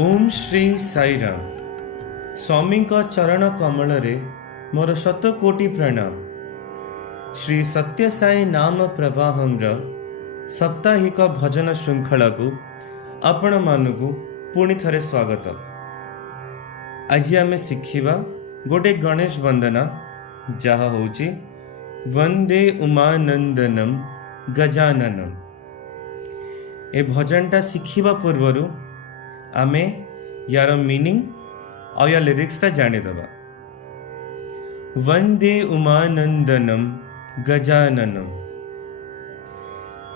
ओम श्री साई राम। स्वामी का चरण कमल रे मोर शतकोटि प्रणाम। श्री सत्य साई नाम प्रवाहम्र साप्ताहिक भजन श्रृंखला को आपण मानकु पुणी थरे स्वागत। आज आमे शिखिबा गोटे गणेश वंदना जहा होची वंदे उमानंदनम गजाननम। ए भजनटा शिखिबा पूर्वरु आमे यार मीनिंग और या लिरिक्सटा जानिदबा। वंदे उमानंदनम गजाननम,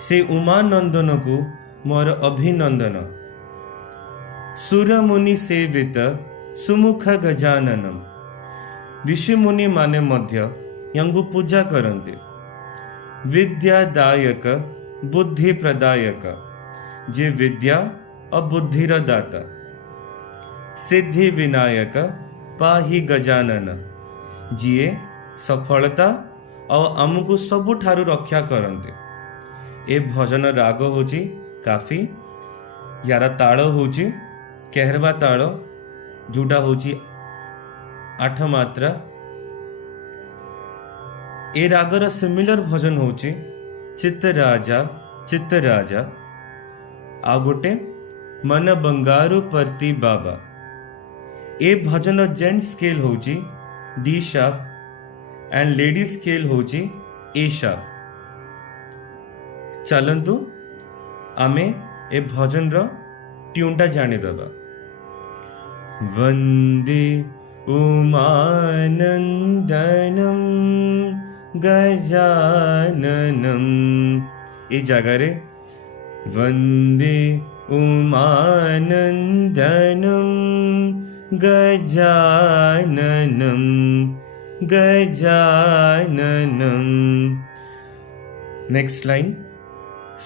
से उमानंदन को मोर अभिनंदन। सुरमुनि सेवित सुमुख गजाननम, ऋषिमुनि माने मध्य यंगु पूजा करते। विद्यादायक बुद्धि प्रदायक, जे विद्या और बुद्धिर दाता। सिद्धि विनायक पाहि गजानन, जिए सफलता और आमको सबुठारु रक्षा करते। ए भजन राग होची काफी, यार ताल होची केहरबा ताल जोटा होची 8 मात्रा। ए रागर सिमिलर भजन होची चित्तराजा चित्तराजा। आ गोटे मन बंगारू परती बाबा। ए भजन जेंट स्केल होची D sharp and lady scale होची ए शार्प। चलंतु आमे ए भजन रो ट्यूनटा जानिदबा। वंदे उमानंदनम गजाननम। ए जगह रे वंदे उमानंदनम गजाननम गजाननम। Next line.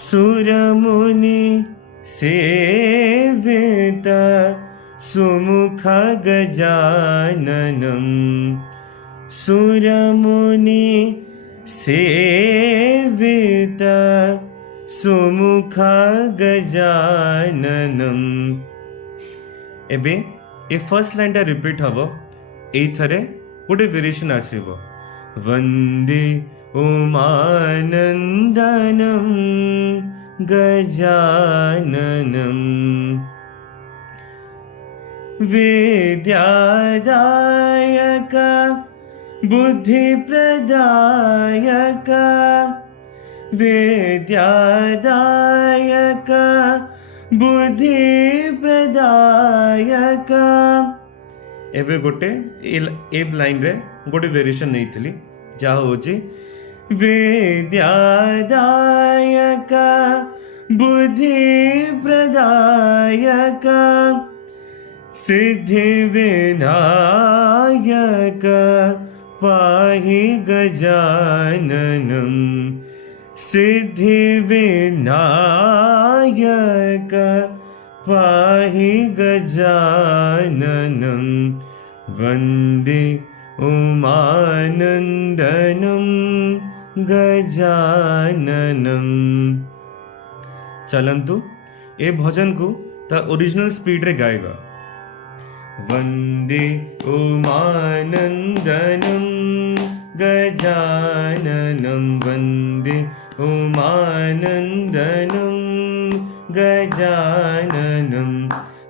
सुरमुनि सेवित सुमुख गजाननम। सुरमुनि सेवित सुमुख गजाननम। एबे ए फर्स्ट लाइन टा रिपीट हबो। एथरे गोटे वेरिएशन आसीबो। वंदे उमानंदनम गजाननम। विद्यादायक बुद्धि प्रदायक। विद्यादायक बुद्धि प्रदायक। एबे गोटे ए लाइन रे गोटे वेरिएशन नहीं थी जा होची विद्यादायक बुद्धि प्रदायक। सिद्धि विनायक पाहि गजाननम। सिद्धि विनायक पाहि गजाननम। वंदे उमानंदनम गजाननम। चलंतु ए भजन को ता ओरिजिनल स्पीड रे गाइबा। वंदे उमानंदनम गजाननम। वंदे उमानंदनम गजाननम।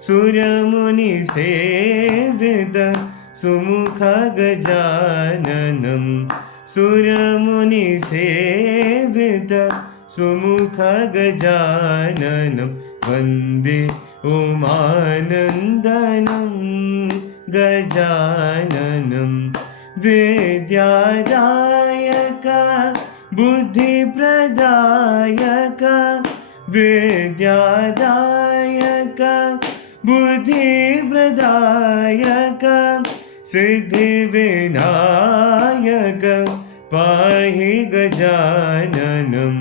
सुरमुनि सेवित सुमुख गजाननम। सुरमुनि सेवित सुमुख गजाननम। वंदे उमानंदनम गजाननम। विद्यादायक बुद्धि प्रदायक। विद्यादायक बुद्धि प्रदायक। सिद्धि विनायक पाहि गजाननम।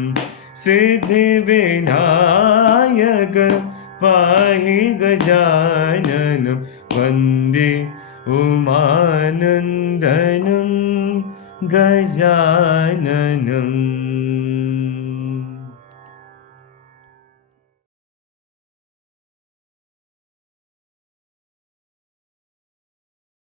सिद्धि विनायक पाहि गजाननम। वंदे उमानंदनम गजाननम।